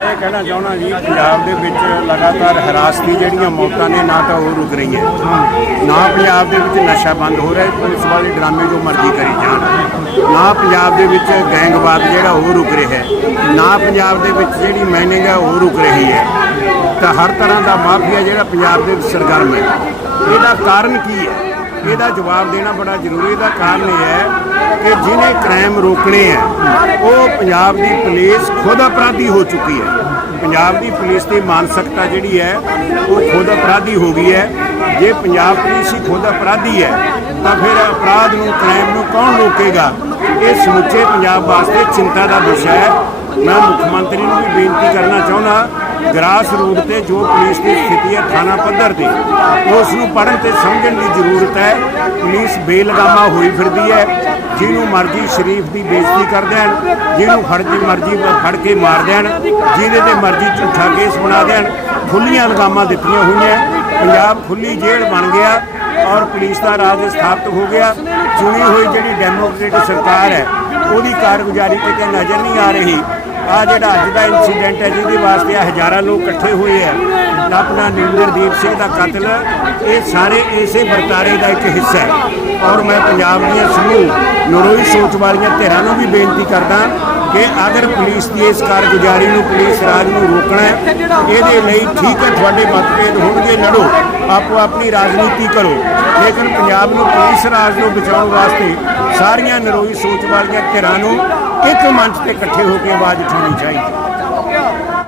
ਇਹ ਕਹਿਣਾ ਚਾਹੁੰਦਾ ਜੀ, ਪੰਜਾਬ ਦੇ ਵਿੱਚ ਲਗਾਤਾਰ ਹਰਾਸਤੀ ਜਿਹੜੀਆਂ ਮੌਤਾਂ ਨੇ, ਨਾ ਤਾਂ ਉਹ ਰੁਕ ਰਹੀਆਂ। ਨਾ ਪੰਜਾਬ ਦੇ ਵਿੱਚ ਨਸ਼ਾ ਬੰਦ ਹੋ ਰਿਹਾ ਪੁਲਿਸ ਵਾਲੇ ਡਰਾਮੇ ਜੋ ਮਰਜ਼ੀ ਕਰੀ ਜਾਣ। ਨਾ ਪੰਜਾਬ ਦੇ ਵਿੱਚ ਗੈਂਗਵਾਦ ਜਿਹੜਾ ਉਹ ਰੁਕ ਰਿਹਾ ਹੈ। ਨਾ ਪੰਜਾਬ ਦੇ ਵਿੱਚ ਜਿਹੜੀ ਮਾਈਨਿੰਗ ਹੈ, ਉਹ ਰੁਕ ਰਹੀ ਹੈ। ਤਾਂ ਹਰ ਤਰ੍ਹਾਂ ਦਾ ਮਾਫੀਆ ਜਿਹੜਾ ਪੰਜਾਬ ਦੇ ਵਿੱਚ ਸਰਗਰਮ ਹੈ। ਇਹਦਾ ਕਾਰਨ ਕੀ ਹੈ? ਇਹਦਾ ਜਵਾਬ ਦੇਣਾ ਬੜਾ ਜ਼ਰੂਰੀ, ਇਹਦਾ ਕਾਰਨ ਇਹ ਹੈ ਕਿ ਜਿਹਨੇ ਕ੍ਰਾਈਮ ਰੋਕਣੇ ਹੈ, ਉਹ ਪੰਜਾਬ ਦੀ ਪੁਲਿਸ ਖੁਦ ਅਪਰਾਧੀ ਹੋ ਚੁੱਕੀ ਹੈ। ਪੰਜਾਬ ਦੀ ਪੁਲਿਸ ਦੀ ਮਾਨਸਿਕਤਾ ਜਿਹੜੀ ਹੈ, ਉਹ ਖੁਦ ਅਪਰਾਧੀ ਹੋ ਗਈ ਹੈ। ਜੇ ਪੰਜਾਬ ਪੁਲਿਸ ਹੀ ਖੁਦ ਅਪਰਾਧੀ ਹੈ, ਤਾਂ ਫਿਰ ਅਪਰਾਧ ਨੂੰ ਕ੍ਰਾਈਮ ਨੂੰ ਕੌਣ ਰੋਕੇਗਾ? ਇਹ ਸਮੁੱਚੇ ਪੰਜਾਬ ਵਾਸਤੇ ਚਿੰਤਾ ਦਾ ਵਿਸ਼ਾ ਹੈ। ਮੈਂ ਮੁੱਖ ਮੰਤਰੀ ਨੂੰ ਵੀ ਬੇਨਤੀ ਕਰਨਾ ਚਾਹੁੰਦਾ ਗ੍ਰਾਸ ਰੂਟ ਤੇ ਜੋ ਪੁਲਿਸ ਦੀ ਸਥਿਤੀ ਹੈ ਥਾਣਾ ਪੱਧਰ ਤੇ ਉਸ ਨੂੰ ਪੜ੍ਹਨ ਤੇ ਸਮਝਣ ਦੀ ਜ਼ਰੂਰਤ ਹੈ। ਪੁਲਿਸ ਬੇਲਗਾਮਾ ਹੋਈ ਫਿਰਦੀ ਹੈ, ਜਿਹਨੂੰ ਮਰਜ਼ੀ ਸ਼ਰੀਫ ਦੀ ਬੇਇੱਜ਼ਤੀ ਕਰ ਦੇਣ, ਜਿਹਨੂੰ ਫੜਦੀ ਮਰਜ਼ੀ ਫੜ ਕੇ ਮਾਰ ਦੇਣ, ਜਿਹਦੇ ਤੇ ਮਰਜ਼ੀ ਝੂਠਾ ਕੇਸ ਬਣਾ ਦੇਣ ਖੁੱਲੀਆਂ ਲਗਾਮਾਂ ਦਿੱਤੀਆਂ ਹੋਈਆਂ। ਪੰਜਾਬ ਖੁੱਲੀ ਜੇਲ੍ਹ ਬਣ ਗਿਆ ਔਰ ਪੁਲਿਸ ਦਾ ਰਾਜ ਸਥਾਪਿਤ ਹੋ ਗਿਆ। ਚੁਣੀ ਹੋਈ ਜਿਹੜੀ ਡੈਮੋਕ੍ਰੇਟਿਕ ਸਰਕਾਰ ਹੈ, ਉਹਦੀ ਕਾਰਗੁਜ਼ਾਰੀ ਕਿਤੇ ਨਜ਼ਰ ਨਹੀਂ ਆ ਰਹੀ। ਆ ਜਿਹੜਾ ਅੱਜ ਦਾ ਇਨਸੀਡੈਂਟ ਹੈ, ਜਿਹਦੇ ਵਾਸਤੇ ਆ ਹਜ਼ਾਰਾਂ ਲੋਕ ਇਕੱਠੇ ਹੋਏ ਹੈ ਆਪਣਾ ਨਿੰਦਰਦੀਪ ਸਿੰਘ ਦਾ ਕਤਲ, ਇਹ ਸਾਰੇ ਇਸੇ ਵਰਤਾਰੇ ਦਾ ਇੱਕ ਹਿੱਸਾ ਹੈ। ਔਰ ਮੈਂ ਪੰਜਾਬ ਦੀਆਂ ਸਮੂਹ ਨਰੋਈ ਸੋਚ ਵਾਲੀਆਂ ਧਿਰਾਂ ਨੂੰ ਵੀ ਬੇਨਤੀ ਕਰਦਾ ਕਿ ਅਗਰ ਪੁਲਿਸ ਦੀ ਇਸ ਕਾਰਗੁਜ਼ਾਰੀ ਨੂੰ, ਪੁਲਿਸ ਰਾਜ ਨੂੰ ਰੋਕਣਾ ਹੈ, ਇਹਦੇ ਲਈ ਠੀਕ ਹੈ, ਤੁਹਾਡੇ ਮਤਭੇਦ ਹੋਣਗੇ, ਲੜੋ, ਆਪੋ ਆਪਣੀ ਰਾਜਨੀਤੀ ਕਰੋ। ਲੇਕਿਨ ਪੰਜਾਬ ਨੂੰ, ਪੁਲਿਸ ਰਾਜ ਨੂੰ ਬਚਾਉਣ ਵਾਸਤੇ ਸਾਰੀਆਂ ਨਰੋਈ ਸੋਚ ਵਾਲੀਆਂ ਧਿਰਾਂ ਨੂੰ ਇੱਕ ਮੰਚ ਤੇ ਇਕੱਠੇ ਹੋ ਕੇ ਆਵਾਜ਼ ਉਠਾਉਣੀ ਚਾਹੀਦੀ।